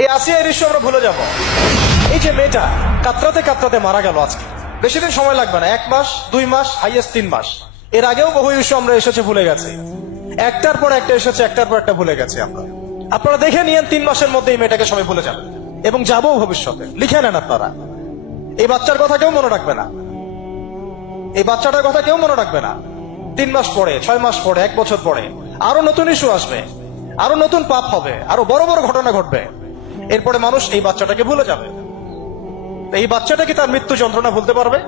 এই আসিয়ার ইস্যু আমরা ভুলে যাব। এই যে মেয়েটা কাতরাতে কাতরাতে মারা গেল আজকে, বেশি দিন সময় লাগবে না, 1 মাস 2 মাস হাইয়েস্ট 3 মাস। এর আগেও বহু ইস্যু আমরা এসেছে ভুলে গেছি, একটার পর একটা এসেছে, একটার পর একটা ভুলে গেছি আমরা। আপনারা দেখে নিয়েন 3 মাসের মধ্যে এই মেয়েটাকে সবাই ভুলে যাবে এবং যাবো ভবিষ্যতে। লিখে নেন আপনারা, এই বাচ্চার কথা কেউ মনে রাখবে না, এই বাচ্চাটার কথা কেউ মনে রাখবে না। 3 মাস পরে, 6 মাস পরে, 1 বছর পরে আরো নতুন ইস্যু আসবে, আরো নতুন পাপ হবে, আরো বড় বড় ঘটনা ঘটবে। এরপরে মানুষ এই বাচ্চাটাকে ভুলে যাবে। এই বাচ্চাটা কি তার মৃত্যু যন্ত্রণা ভুলতে পারবে?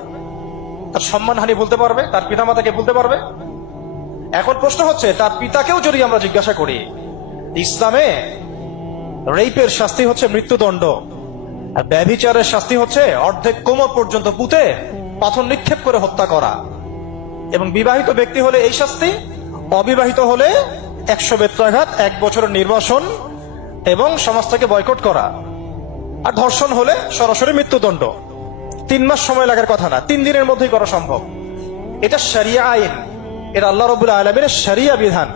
তার সম্মানহানি ভুলতে পারবে? তার পিতামাতাকে ভুলতে পারবে? এখন প্রশ্ন হচ্ছে, তার পিতাকেও যদি আমরা জিজ্ঞাসা করি, ইসলামে রেপের শাস্তি হচ্ছে মৃত্যুদণ্ড, আর ব্যভিচারের শাস্তি হচ্ছে অর্ধেক কোমর পর্যন্ত পুঁতে পাথর নিক্ষেপ করে হত্যা করা, এবং বিবাহিত ব্যক্তি হলে এই শাস্তি, অবিবাহিত হলে 100 বেত্রাঘাত, 1 বছরের নির্বাসন এবং সমাজ থেকে বয়কট করা, আর ধর্ষণ হলে সরাসরি মৃত্যুদণ্ড। 3 মাস সময় লাগার কথা না, 3 দিনের মধ্যেই করা সম্ভব। এটা শরিয়া আইন, এটা আল্লাহ রাব্বুল আলামিনের শরিয়া বিধান।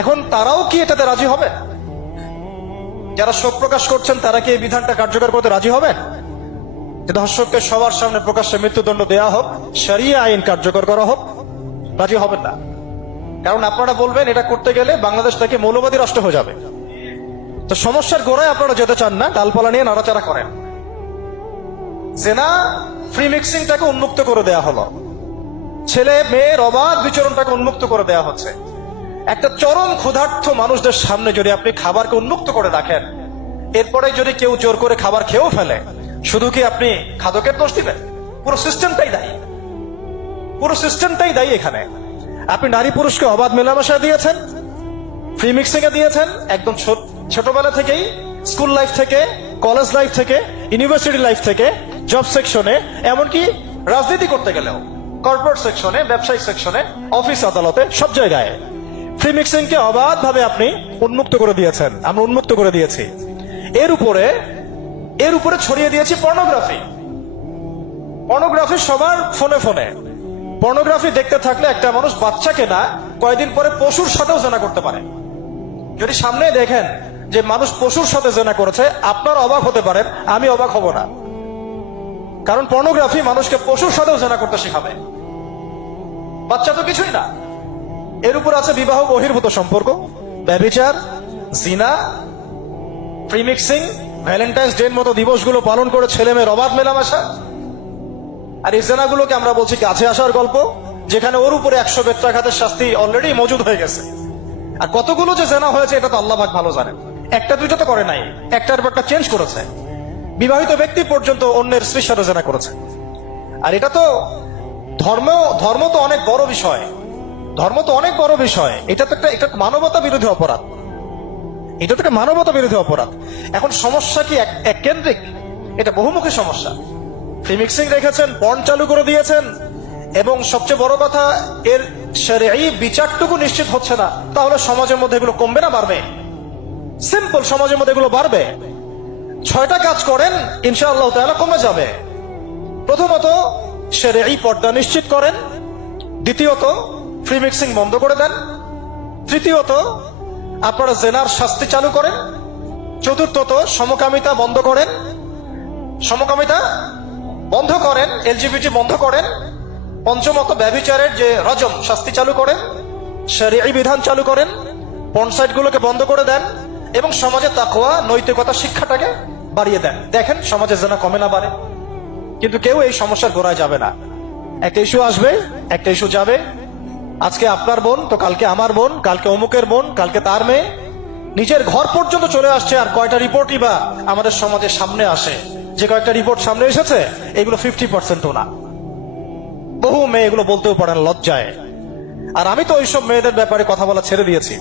এখন তারাও কি এটাতে রাজি হবে? যারা শোক প্রকাশ করছেন তারা কি এই বিধানটা কার্যকর করতে রাজি হবেন? যে ধর্ষককে সবার সামনে প্রকাশ্যে মৃত্যুদণ্ড দেয়া হোক, শরিয়া আইন কার্যকর করা হোক? রাজি হবেন না। কারণ আপনারা বলবেন এটা করতে গেলে বাংলাদেশ থেকে মৌলবাদী রাষ্ট্র হয়ে যাবে। তো সমস্যার গোড়ায় আপনারা যেতে চান না, ডালপালা নিয়ে নাড়াচাড়া করেন। জেনা ফ্রি মিক্সিংটাকে উন্মুক্ত করে দেয়া হলো, ছেলে মেয়ের অবাধ বিচরণটাকে উন্মুক্ত করে দেয়া হচ্ছে। একটা চরম ক্ষুধার্ত মানুষদের সামনে যদি আপনি খাবারকে উন্মুক্ত করে রাখেন, এরপরে যদি কেউ জোর করে খাবার খেয়েও ফেলে, শুধু কি আপনি খাদকের দোষ দিবেন? পুরো সিস্টেমটাই দায়ী, পুরো সিস্টেমটাই দায়ী এখানে। আপনি নারী পুরুষকে অবাধ মেলামেশা দিয়েছেন, ফ্রি মিক্সিং এ দিয়েছেন, একদম ছোটবেলা থেকেই, স্কুল লাইফ থেকে, কলেজ লাইফ থেকে, ইউনিভার্সিটি লাইফ থেকে, জব সেকশনে, এমনকি রাজনীতি করতে গেলেও কর্পোরেট সেকশনে, ব্যবসায়িক সেকশনে, অফিস আদালতে, সব জায়গায় ফ্রি মিক্সিং কে অবাধ ভাবে আপনি উন্মুক্ত করে দিয়েছেন, আমরা উন্মুক্ত করে দিয়েছি। এর উপরে ছড়িয়ে দিয়েছি পর্নোগ্রাফি। পর্নোগ্রাফি সবার ফোনে ফোনে। পর্নোগ্রাফি দেখতে থাকলে একটা মানুষ বাচ্চাকে না, কয়েকদিন পরে পশুর সাথেও জেনা করতে পারে। যদি সামনে দেখেন যে মানুষ পশুর সাথে জেনা করেছে, আপনার অবাক হতে পারেন, আমি অবাক হব না। কারণ পর্নোগ্রাফি মানুষকে পশুর সাথেও জেনা করতে শেখাবে। বাচ্চা তো কিছুই না। এর উপর আছে বিবাহ বহির্ভূত সম্পর্ক, ব্যভিচার, জিনা, ফ্রি মিক্সিং, ভ্যালেন্টাইন্স ডে মতো দিবসগুলো পালন করে ছেলে মেয়ের অবাধ মেলামেশা। আর এই জেনাগুলোকে আমরা বলছি কাছে আসার গল্প, যেখানে ওর উপরে 100 বেত্রাঘাতের শাস্তি অলরেডি মজুদ হয়ে গেছে। আর কতগুলো যে জেনা হয়েছে এটা তো আল্লাহ পাক ভালো জানেন। একটা দুইটা তো করে নাই, একটার পর একটা চেঞ্জ করেছে। বিবাহিত ব্যক্তি পর্যন্ত অন্যের স্ত্রীর সাথে জেনা করেছে। আর এটা তো ধর্ম তো অনেক বড় বিষয়, ধর্ম তো অনেক বড় বিষয়। এটা তো একটা মানবতা বিরোধী অপরাধ, এটা তো একটা মানবতা বিরোধী অপরাধ। এখন সমস্যা কি এক কেন্দ্রিক? এটা বহুমুখী সমস্যা। ফ্রি মিক্সিং রেখেছেন, পর্ন চালু করে দিয়েছেন, এবং সবচেয়ে বড় কথা, এর শরঈ বিচারটুকু নিশ্চিত হচ্ছে না। তাহলে সমাজের মধ্যে এগুলো কমবে না বাড়বে? সিম্পল, সমাজের মধ্যে এগুলো বাড়বে। 6টা কাজ করেন, ইনশাআল্লাহ তাআলা কমে যাবে। প্রথমত, শরঈ পর্দা নিশ্চিত করেন। দ্বিতীয়ত, ফ্রি মিক্সিং বন্ধ করে দেন। তৃতীয়ত, আপনারা জেনার শাস্তি চালু করেন। চতুর্থত, সমকামিতা বন্ধ করেন, সমকামিতা বন্ধ করেন, এলজিবিটি বন্ধ করেন। পঞ্চমত, ব্যভিচারের যে রজম শাস্তি চালু করেন, শরঈ বিধান চালু করেন, পর্ন সাইটগুলোকে বন্ধ করে দেন, এবং সমাজে তাকওয়া, নৈতিকতা শিক্ষাটাকে বাড়িয়ে দেন। দেখেন সমাজে জেনা কমে না বাড়ে। কিন্তু কেউ এই সমস্যার গোড়ায় যাবে না। একটা ইস্যু আসবে, একটা ইস্যু যাবে। আজকে আপনার বোন তো কালকে আমার বোন, কালকে অমুকের বোন, কালকে তার মেয়ে, নিজের ঘর পর্যন্ত চলে আসছে। আর কয়টা রিপোর্টই বা আমাদের সমাজের সামনে আসে? যে কয়েকটা রিপোর্ট সামনে এসেছে, এগুলো 50%ও না। বহু মেয়ে এগুলো বলতেও পারে না, লজ্জায়। আর আমি তো ওইসব মেয়েদের ব্যাপারে কথা বলা ছেড়ে দিয়েছি,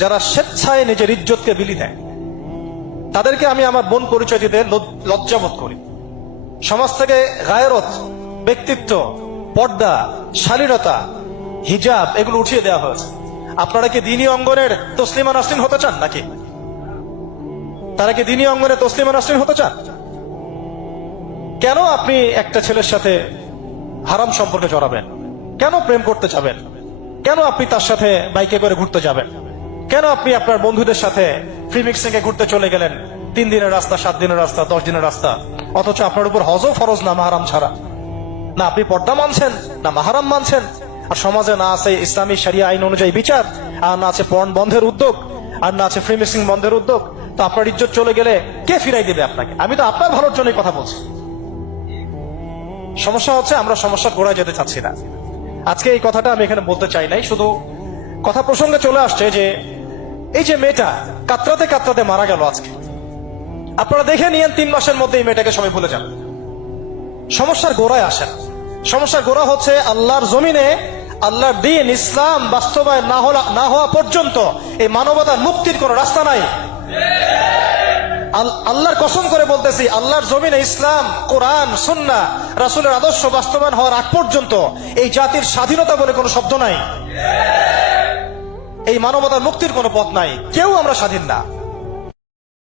যারা স্বেচ্ছায় নিজের ইজ্জতকে বিলি দেয়। তাদেরকে আমি আমার বোন পরিচয় দিতে লজ্জাবোধ করি। সমাজ থেকে গায়রত, ব্যক্তিত্ব, পর্দা, শালীনতা, হিজাব এগুলো উঠিয়ে দেওয়া হয়েছে। আপনারা কি দ্বীনি অঙ্গনের তসলিমা নাসরিন হতে চান নাকি? তারা কি দ্বীনি অঙ্গনের তসলিমা নাসরিন হতে চান? কেন আপনি একটা ছেলের সাথে হারাম সম্পর্কে জড়াবেন? কেন প্রেম করতে যাবেন? কেন আপনি তার সাথে বাইকে করে ঘুরতে যাবেন? কেন আপনি আপনার বন্ধুদের সাথে ফ্রি মিক্সিং এ ঘুরতে চলে গেলেন, 3 দিনের রাস্তা, 7 দিনের রাস্তা, 10 দিনের রাস্তা, অথচ আপনার উপর হজও ফরজ না মাহারাম ছাড়া। না আপনি পর্দা মানছেন, না মাহারাম মানছেন, আর সমাজে না আছে ইসলামী শরিয়া আইন অনুযায়ী বিচার, আর না আছে পর্ন বন্ধের উদ্যোগ, আর না আছে ফ্রি মিক্সিং বন্ধের উদ্যোগ। তো আপনার ইজ্জত চলে গেলে কে ফিরাই দিবে আপনাকে? আমি তো আপনার ভালোর জন্যই কথা বলছি। সমস্যা হচ্ছে আমরা সমস্যার গোড়ায় যেতে চাচ্ছি না। আজকে এই কথাটা আমি এখানে বলতে চাই নাই, শুধু কথা প্রসঙ্গে চলে আসছে যে এই যে মেয়েটা কাতরাতে কাতরাতে মারা গেল আজকে, আপনারা দেখে নিয়েন 3 মাসের মধ্যে এই মেয়েটাকে সবাই ভুলে যান। সমস্যার গোড়ায় আসেন। সমস্যার গোড়া হচ্ছে আল্লাহর জমিনে আল্লাহর দ্বীন ইসলাম বাস্তবায়ন না হওয়া পর্যন্ত এই মানবতার মুক্তির কোন রাস্তা নাই। আল্লাহর কসম করে বলতেছি, আল্লাহর জমিনে ইসলাম, কোরআন, সুন্নাহ, রাসূলের আদর্শ বাস্তবায়ন হওয়ার আগ পর্যন্ত এই জাতির স্বাধীনতা বলে কোনো শব্দ নাই, এই মানবতার মুক্তির কোনো পথ নাই। কেউ আমরা স্বাধীন না।